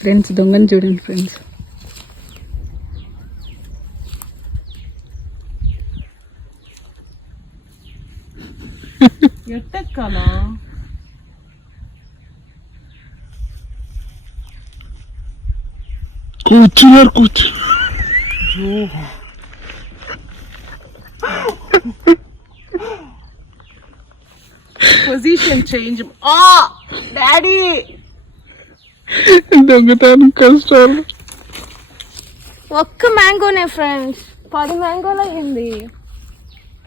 Friends దొంగని చూడండి friends. ఎట్టెక్కాలా? కూర్చున్నారు. Position change. డాడీ దొంగతనం కష్టాలు. ఒక్క మ్యాంగోనే ఫ్రెండ్స్, 10 మ్యాంగోలు అయ్యింది.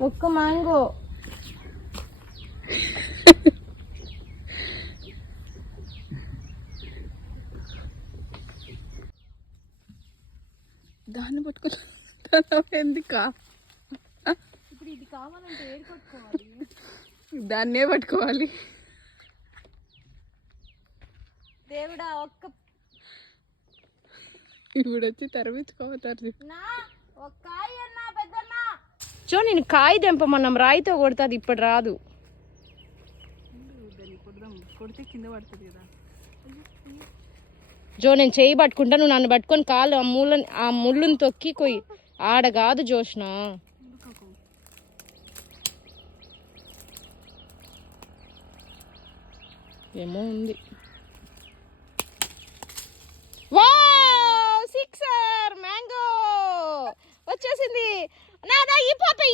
ఒక్క మ్యాంగో. దాన్ని పట్టుకోవాలి ఎందుకా? ఇప్పుడు ఇది కావాలంటే ఏడు పట్టుకోవాలి. దాన్నే పట్టుకోవాలి. దేవుడా ఒక్క ఇప్పుడు వచ్చి తరవించుకోతారు. చో నేను కాయ తెంపమన్నాం, రాయితో కొడుతుంది, ఇప్పుడు రాదు. కొడితే కింద పడుతుంది కదా. జో నేను చేయి పట్టుకుంటా, నువ్వు నన్ను పట్టుకొని కాలు ఆ ముళ్ళుని తొక్కి కొయ్యి. ఆడ కాదు జోష్న. ఏమో ఉంది. వావ్, సిక్సర్ మ్యాంగో వచ్చేసింది. నా ఈ పాపే